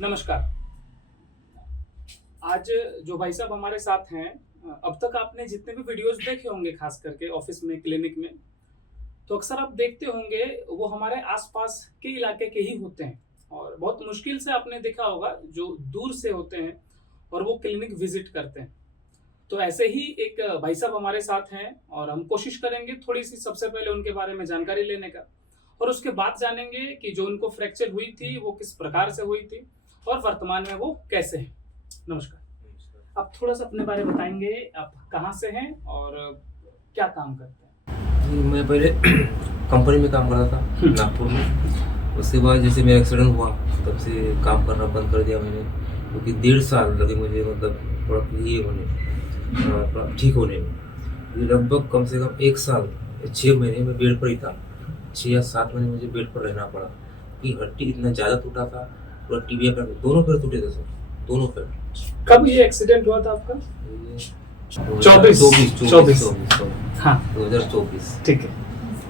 नमस्कार। आज जो भाई साहब हमारे साथ हैं, अब तक आपने जितने भी वीडियोस देखे होंगे खास करके ऑफिस में, क्लिनिक में, तो अक्सर आप देखते होंगे वो हमारे आसपास के इलाके के ही होते हैं और बहुत मुश्किल से आपने देखा होगा जो दूर से होते हैं और वो क्लिनिक विजिट करते हैं। तो ऐसे ही एक भाई साहब हमारे साथ हैं और हम कोशिश करेंगे थोड़ी-सी सबसे पहले उनके बारे में जानकारी लेने का और उसके बाद जानेंगे कि जो उनको फ्रैक्चर हुई थी, वो किस प्रकार से हुई थी और वर्तमान में वो कैसे हैं। नमस्कार। आप थोड़ा-सा अपने बारे में बताएँगे, आप कहाँ से हैं और क्या काम करते हैं? जी, मैं पहले कंपनी में काम करता था नागपुर में। उसके बाद जैसे मेरा एक्सीडेंट हुआ तब से काम करना बंद कर दिया मैंने, क्योंकि 1.5 साल लगे मुझे, मतलब थोड़ा ये होने थोड़ा ठीक होने में। ये लगभग कम से कम 1 साल 6 महीने में बेड पर ही था। 6 या 7 महीने मुझे बेड पर रहना पड़ा कि हड्डी इतना ज़्यादा टूटा था, पूरा टिबिया पैर, दोनों पैर टूटे थे सर, दोनों पैर। कब ये एक्सीडेंट हुआ था आपका? ये 24। हाँ, 2024। ठीक है।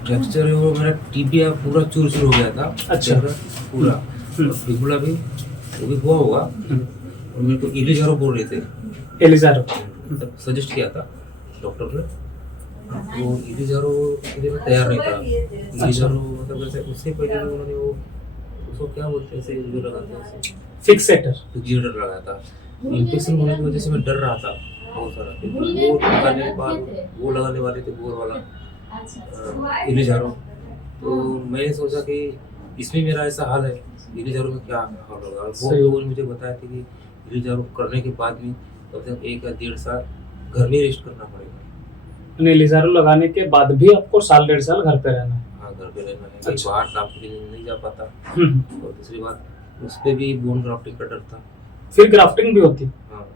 फ्रैक्चर वो मेरा टिबिया पूरा चूर-चूर हो गया था। अच्छा। पूरा। और फिबुला भी वो भी हुआ होगा। और मेरे को इलिजारो बोल रहे थे, एलिज़ारो। मतलब सजेस्ट किया था डॉक्टर ने। वो इलिजारो के लिए मैं तैयार नहीं था। इलिजारो मतलब वैसे उससे पहले भी उन्होंने वो उसको क्या बोलते हैं, ऐसे जो लगाते हैं ऐसे फिक्सेटर। फिक्सेटर लगाया था। इन्फेक्शन होने की वजह से मैं डर रहा था बहुत सारा, क्योंकि वो लगाने के बाद वो लगाने वाले थे बोर वाला इलिजारो। तो मैंने सोचा कि इसमें मेरा ऐसा हाल है, इलिजारो में क्या हाल होगा। और वो लोगों ने मुझे बताया था कि इलिजारो करने के बाद भी कम से कम 1 या 1.5 साल घर में रेस्ट करना पड़ेगा। एलिज़ारो लगाने के बाद भी आपको साल 1.5 साल घर पे रहना है। हाँ, घर पे रहना है। अच्छा। बाहर काम के लिए नहीं जा पाता। हम्म। और दूसरी बात, उस पर भी बोन ग्राफ्टिंग का डर था। फिर ग्राफ्टिंग भी होती? हाँ,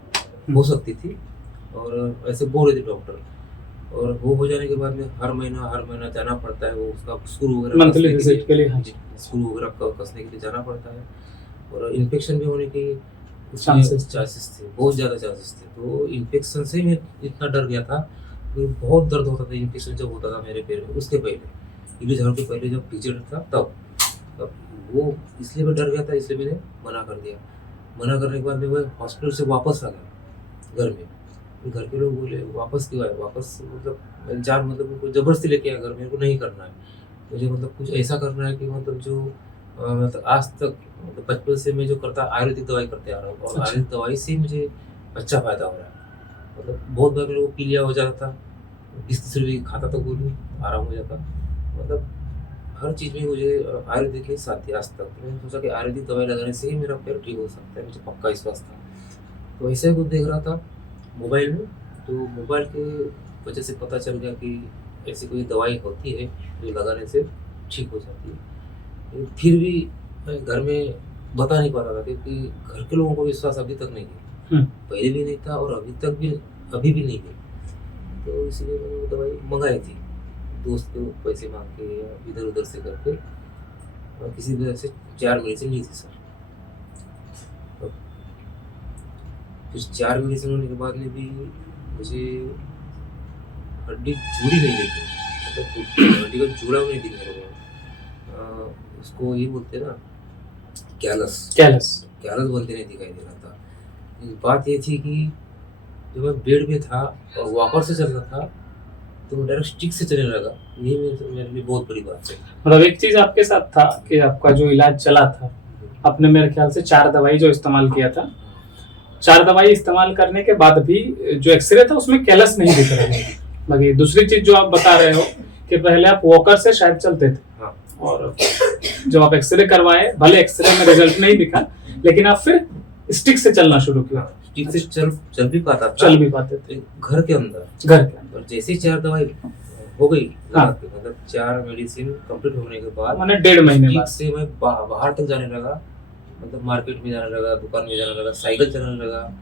हो सकती थी और ऐसे बोल रहे थे डॉक्टर। और वो हो जाने के बाद में हर महीना जाना पड़ता है, वो उसका स्क्रू वगैरह मंथली विजिट के लिए। हाँ, स्क्रू वगैरह कसने के लिए जाना पड़ता है। और इन्फेक्शन भी होने की चांसेस थे, बहुत ज़्यादा चांसेस थे। तो इन्फेक्शन से मैं इतना डर गया था कि बहुत दर्द होता था इन्फेक्शन जब होता था मेरे पैर में। उसके पहले इलिजारो के पहले जब फिक्सेटर था तब वो इसलिए मैं डर गया था, इसलिए मैंने मना कर दिया। मना करने के बाद में मैं हॉस्पिटल से वापस आ गया घर में। घर के लोग बोले वापस क्यों आए, वापस मतलब जान, मतलब उनको जबरदस्ती लेके आया घर, मेरे को नहीं करना है। मुझे मतलब कुछ ऐसा करना है कि मतलब जो मतलब आज तक, मतलब बचपन से मैं जो करता आयुर्वेदिक दवाई करते आ रहा हूँ, और आयुर्वेदिक दवाई से मुझे अच्छा फायदा हो रहा है। मतलब बहुत बार मेरे को पीलिया हो जाता था, 20-30 रुपये खाता था गोली, आराम हो जाता। मतलब हर चीज़ में मुझे आयुर्वेदिक ही साथ दिया आज तक। तो मैंने सोचा कि आयुर्वेदिक दवाई लगाने से ही मेरा पैर ठीक हो सकता है, मुझे पक्का विश्वास था। तो ऐसे ही कुछ देख रहा था मोबाइल में, तो मोबाइल के वजह से पता चल गया कि ऐसी कोई दवाई होती है जो लगाने से ठीक हो जाती है। लेकिन फिर भी मैं घर में बता नहीं पा रहा था, क्योंकि घर के लोगों को विश्वास अभी तक नहीं है। पहले भी नहीं था और अभी भी नहीं है। तो इसलिए मैंने वो दवाई मंगाई थी दोस्त को पैसे मांग के या इधर उधर से करके, और किसी वजह से 4 मेडिसिन ली थी सर। फिर 4 मेडिसिन होने के बाद में भी मुझे हड्डी जुड़ी नहीं दिखी, मतलब हड्डी का जुड़ा हुआ नहीं दिख रहा। उसको ये बोलते हैं ना, कैलस बोलते, नहीं दिखाई दे रहा था। बात ये थी कि जब मैं बेड में था और वॉकर से चल रहा था तो मैं डायरेक्ट स्टिक से चलने लगा। ये मेरे लिए बहुत बड़ी बात है। मतलब एक चीज आपके साथ था कि आपका जो इलाज चला था, आपने मेरे ख्याल से 4 दवाई जो इस्तेमाल किया था, 4 दवाई इस्तेमाल करने के बाद भी जो एक्सरे था उसमें कैलस नहीं दिख रहा है। बाकी दूसरी चीज जो आप बता रहे हो कि पहले आप वॉकर से शायद चलते थे। हाँ। और जब आप एक्सरे करवाए, भले एक्सरे में रिजल्ट नहीं दिखा, लेकिन आप फिर स्टिक से चलना शुरू किया। स्टिक से चल भी पाता था, चल भी पाते थे घर के अंदर। और जैसे 4 दवाई हो गई, हाँ। मतलब 4 मेडिसिन कंप्लीट होने के बाद मैंने 1.5 महीने बाद से मैं बाहर तक जाने लगा, मतलब मार्केट में जाने लगा, दुकान में जाने लगा, साइकिल चलाने लगा।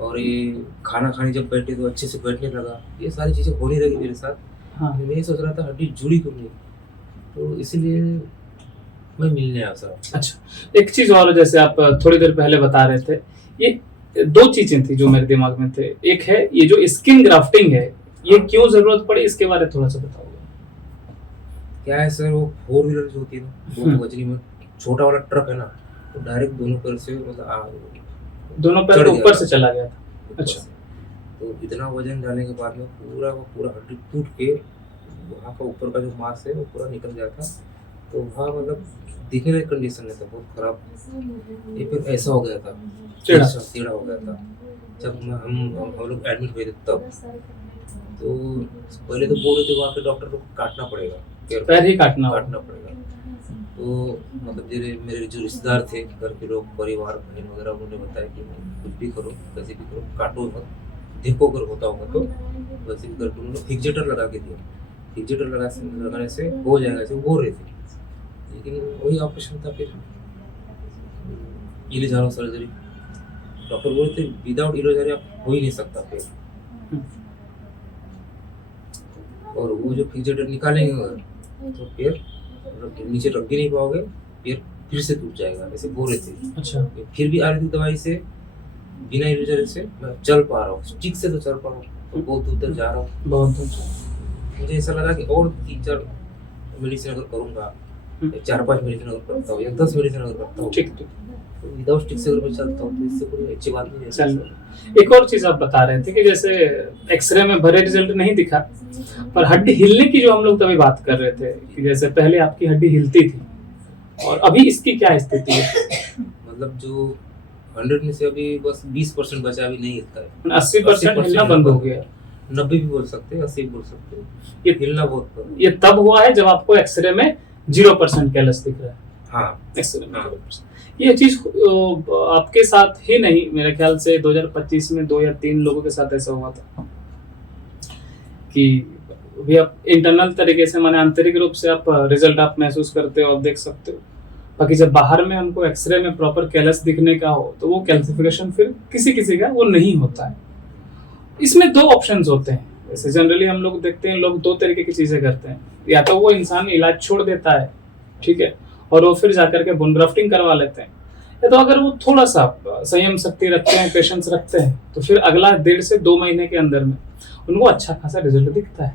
और ये खाना खाने जब बैठे तो अच्छे से बैठने लगा। ये सारी चीज़ें होने लगी मेरे साथ। हाँ। मैं सोच रहा था हड्डी जुड़ी क्यों नहीं, तो इसलिए मैं मिलने आया सर। अच्छा, एक चीज और, जैसे आप थोड़ी देर पहले बता रहे थे, ये 2 चीजें थी जो मेरे दिमाग में थे। एक है ये जो स्किन ग्राफ्टिंग है, ये क्यों जरूरत पड़ी, इसके बारे में थोड़ा सा बताओगे? क्या है सर, वो 4 व्हीलर जो होती है ना, वो बजरी में छोटा वाला ट्रक है ना, तो डायरेक्ट दोनों पैर से दोनों पैर चढ़ के गया ऊपर था। से चला गया था। ऊपर अच्छा। से। तो इतना वजन डालने के बाद में पूरा का पूरा हड्डी टूट के वहाँ का ऊपर का जो मांस है वो पूरा निकल गया था। तो वहाँ मतलब दिखने लायक कंडीशन में था, बहुत खराब। ये फिर ऐसा हो गया था, टेढ़ा हो गया था। जब हम लोग एडमिट हुए थे तब तो पहले तो बोल रहे थे वहाँ के डॉक्टर को काटना पड़ेगा, पैर ही काटना पड़ेगा। तो मतलब मेरे जो रिश्तेदार थे, घर के लोग, परिवार, बहन वगैरह, उन्होंने बताया कि कुछ भी करो, कैसे भी करो, काटो मत, देखो अगर होता होगा तो वैसे भी करके उन्होंने फिक्सेटर लगा के दिया। फिक्सेटर लगाने से हो जाएगा, ऐसे बोल रहे थे। लेकिन वही ऑपरेशन था, फिर इलिजारो सर्जरी। डॉक्टर बोले थे विदाउट इलिजारी आप हो ही नहीं सकता फिर। और वो जो फिक्सेटर निकालेंगे तो फिर नीचे रख भी नहीं पाओगे, फिर से टूट जाएगा, ऐसे बोल रहे थे। अच्छा। फिर भी आयुर्वेदिक दवाई से, बिना इलिजारी से मैं चल पा रहा हूँ, ठीक से तो चल पा रहा हूँ, तो बहुत दूर तक जा रहा हूँ। बहुत दूर। मुझे ऐसा लगा कि और 3-4 मेडिसिन अगर करूँगा, 4-5 मेडिसिन अगर करता हूँ या 10 मेडिसिन अगर करता हूँ, ठीक, तो विदाउट स्टिक से अगर मैं चलता हूँ तो इससे कोई अच्छी बात नहीं है। चल, एक और चीज आप बता रहे थे कि जैसे एक्सरे में भरे रिजल्ट नहीं दिखा, पर हड्डी हिलने की जो हम लोग तभी बात कर रहे थे कि जैसे पहले आपकी हड्डी हिलती थी और अभी इसकी क्या स्थिति है? मतलब जो 100 में से अभी बस 20% बचा, अभी नहीं हिलता है। 80% हिलना बंद हो गया। 90 भी बोल सकते हैं, 80 भी बोल सकते हैं। ये हिलना बहुत कम है। ये तब हुआ है जब आपको एक्सरे में 0% कैलस दिख रहा है। हाँ, एक्सरे में 0%। ये चीज आपके साथ ही नहीं, मेरे ख्याल से 2025 में 2 या 3 लोगों के साथ ऐसा हुआ था कि भी आप इंटरनल तरीके से, माने आंतरिक रूप से आप रिजल्ट आप महसूस करते हो, आप देख सकते हो। बाकी जब बाहर में हमको एक्सरे में प्रॉपर कैलस दिखने का हो तो वो कैल्सिफिकेशन फिर किसी का वो नहीं होता है। इसमें 2 ऑप्शंस होते हैं। जैसे जनरली हम लोग देखते हैं, लोग 2 तरीके की चीजें करते हैं। या तो वो इंसान इलाज छोड़ देता है, ठीक है, और वो फिर जाकर के बोन ग्राफ्टिंग करवा लेते हैं। या तो अगर वो थोड़ा सा संयम शक्ति रखते हैं, पेशेंस रखते हैं, तो फिर अगला 1.5 से 2 महीने के अंदर में उनको अच्छा खासा रिजल्ट दिखता है,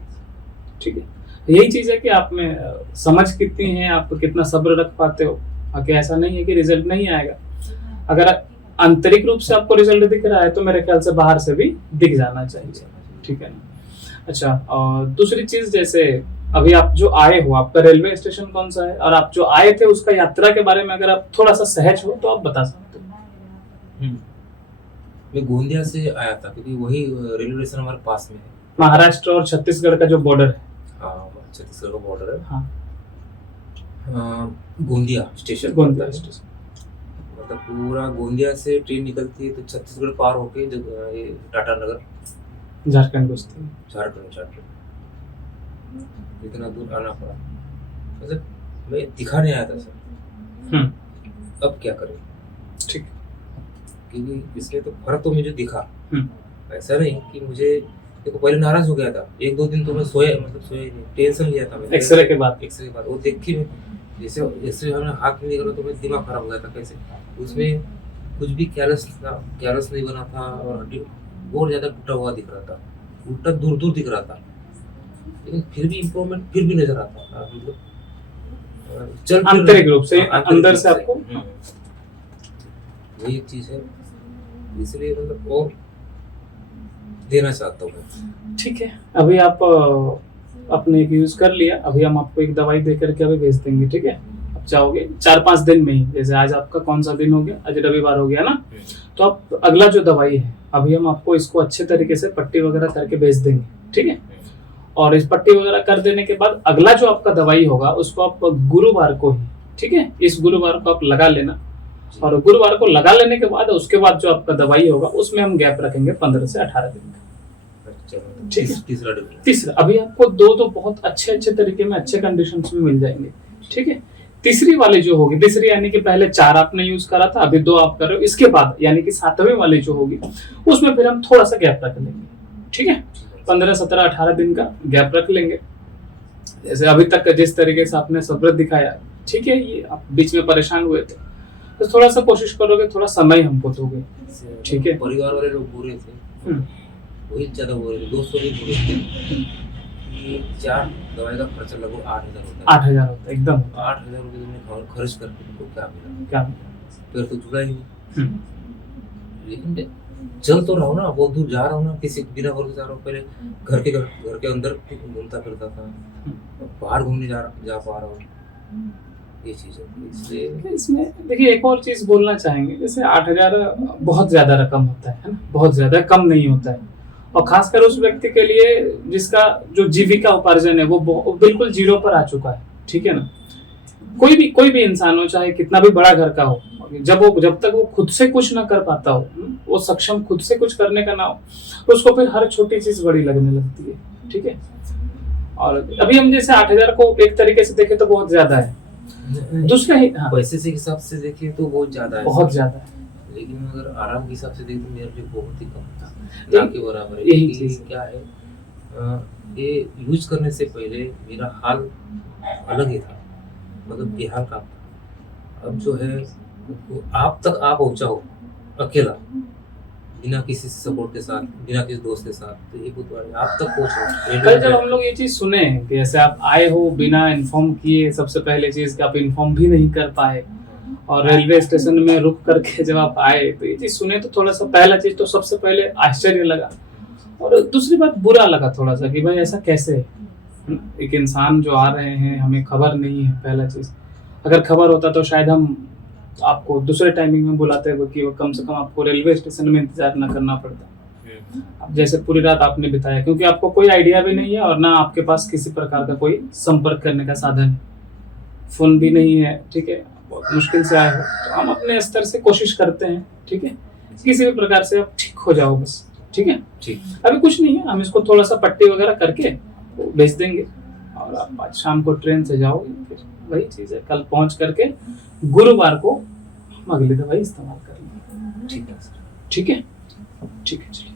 ठीक है। यही चीज है कि आप में समझ कितनी है, आप कितना सब्र रख पाते हो। आगे ऐसा नहीं है कि रिजल्ट नहीं आएगा। अगर आंतरिक रूप से आपको रिजल्ट दिख रहा है तो मेरे ख्याल से बाहर से भी दिख जाना चाहिए, ठीक है ना। अच्छा, और दूसरी चीज, जैसे अभी आप जो आए हो, आपका रेलवे स्टेशन कौन सा है, और आप जो आए थे उसका यात्रा के बारे में अगर आप थोड़ा सा सहज हो तो आप बता सकते हो। मैं गोंदिया से आया था, क्योंकि वही रेलवे स्टेशन हमारे पास में है। महाराष्ट्र और छत्तीसगढ़ का जो बॉर्डर है। हाँ, छत्तीसगढ़ का बॉर्डर है। हाँ, गोंदिया स्टेशन। गोंदिया स्टेशन। मतलब पूरा गोंदिया से ट्रेन निकलती है तो छत्तीसगढ़ पार होके ये टाटा नगर, झारखंड घुसती है। झारखंड इतना दूर आना पड़ा। मतलब मैं दिखाने आया था सर, अब क्या करें, ठीक, क्योंकि इसमें तो फर्क तो मुझे दिखा। ऐसा नहीं कि मुझे, देखो पहले नाराज हो गया था, 1-2 दिन तो मैं सोया नहीं, टेंशन लिया था मैं एक्सरे के बाद वो देख के जैसे एक्सरे हमने हाथ में निकाला तो मैं दिमाग खराब हो गया था। कैसे उसमें कुछ भी कैलस नहीं बना था, और हड्डी बहुत ज्यादा टूटा हुआ दिख रहा था, उल्टा दूर दिख रहा था, लेकिन फिर भी इम्प्रूवमेंट फिर भी नजर आता था। मतलब आंतरिक रूप से, अंदर से आपको वही एक चीज है, इसलिए मतलब और देना चाहता हूँ मैं। ठीक है, अभी आप अपने यूज कर लिया, अभी हम आपको एक दवाई दे करके अभी भेज देंगे, ठीक है। आप चाहोगे 4-5 दिन में ही, जैसे आज आपका कौन सा दिन हो गया, आज रविवार हो गया ना, तो आप अगला जो दवाई है अभी हम आपको इसको अच्छे तरीके से पट्टी वगैरह करके भेज देंगे, ठीक है। और इस पट्टी वगैरह कर देने के बाद अगला जो आपका दवाई होगा उसको आप गुरुवार को ही, ठीक है, इस गुरुवार को आप लगा लेना। और गुरुवार को लगा लेने के बाद उसके बाद जो आपका दवाई होगा उसमें हम गैप रखेंगे 15 से 18 दिन का। ठीक है, तीसरा अभी आपको 2 बहुत अच्छे तरीके में, अच्छे कंडीशंस में मिल जाएंगे, ठीक है। तीसरी वाली जो होगी, तीसरी यानी कि पहले 4 आपने यूज करा था, अभी 2 आप कर रहे हो, इसके बाद यानी कि 7वें वाली जो होगी उसमें फिर हम थोड़ा सा गैप रख लेंगे, ठीक है। 15, 17, 18 दिन का गैप रख लेंगे। जैसे अभी तक जिस तरीके से आपने सब्र दिखाया, ठीक है, ये आप बीच में परेशान हुए थे, तो थोड़ा सा कोशिश करोगे, थोड़ा समय हमको दोगे, ठीक है। परिवार वाले लोग बोल रहे थे, वही ज्यादा बोल रहे थे, 200 भी बोल रहे थे कि 4 दवाई का खर्चा लगभग 8,000 होता है। 8,000 होता है एकदम। 8,000 रुपये तुमने खर्च करके तुमको क्या मिला? क्या पैर तो जुड़ा ही नहीं। हम्म, लेकिन चल तो रहा हूँ ना, बहुत दूर जा रहा हूँ ना, किसी बिना बोल के जा रहा हूँ। पहले घर के अंदर घूमता फिरता था, अब बाहर घूमने जा पा रहा हूँ। ये चीज़ है, इसलिए इसमें देखिए एक और चीज बोलना चाहेंगे, जैसे 8,000 बहुत ज्यादा रकम होता है ना, बहुत ज्यादा कम नहीं होता है, और खासकर उस व्यक्ति के लिए जिसका जो जीविका उपार्जन है वो बिल्कुल जीरो पर आ चुका है, ठीक है ना। कोई भी इंसान हो, चाहे कितना भी बड़ा घर का हो, जब तक वो खुद से कुछ ना कर पाता हो, वो सक्षम खुद से कुछ करने का ना हो, तो उसको फिर हर छोटी चीज बड़ी लगने लगती है, ठीक है। और अभी हम जैसे 8,000 को एक तरीके से देखें तो बहुत ज्यादा है, दूसरे ही हाँ, पैसे से हिसाब से देखिए तो बहुत ज्यादा है, बहुत ज्यादा है। लेकिन अगर आराम के हिसाब से देखें तो मेरे लिए बहुत ही कम था, यही- ना के बराबर है। यही क्योंकि चीज़। क्या है, ये यूज करने से पहले मेरा हाल अलग ही था, मतलब बेहाल का था। अब जो है वो आप तक आप पहुंचा हो अकेला, बिना किसी सपोर्ट के साथ, बिना किसी दोस्त के साथ, तो ये बहुत बड़ा आप तक पहुंचो। कल जब हम लोग ये चीज सुने कि ऐसे आप आए हो बिना इन्फॉर्म किए, सबसे पहले चीज कि आप इन्फॉर्म भी नहीं कर पाए, और रेलवे स्टेशन में रुक करके जब आप आए, तो ये चीज सुने तो थोड़ा सा, पहला चीज तो सबसे पहले आश्चर्य लगा, और दूसरी बात बुरा लगा थोड़ा सा कि भाई ऐसा कैसे है? एक इंसान जो आ रहे हैं, हमें खबर नहीं है, पहला चीज। अगर खबर होता तो शायद हम आपको दूसरे टाइमिंग में बुलाते हुए कि वो कम से कम आपको रेलवे स्टेशन में इंतजार ना करना पड़ता। अब जैसे पूरी रात आपने बिताया, क्योंकि आपको कोई आइडिया भी नहीं है और ना आपके पास किसी प्रकार का कोई संपर्क करने का साधन, फोन भी नहीं है, ठीक है, बहुत मुश्किल से आए हो, तो हम अपने स्तर से कोशिश करते हैं, ठीक है, किसी भी प्रकार से आप ठीक हो जाओ बस, ठीक है। ठीक, अभी कुछ नहीं है, हम इसको थोड़ा सा पट्टी वगैरह करके भेज देंगे, और आप आज शाम को ट्रेन से जाओगे, फिर वही चीज़ है, कल पहुंच करके गुरुवार को हम अगली दवाई इस्तेमाल करेंगे, ठीक है सर। ठीक है, ठीक है, चलिए।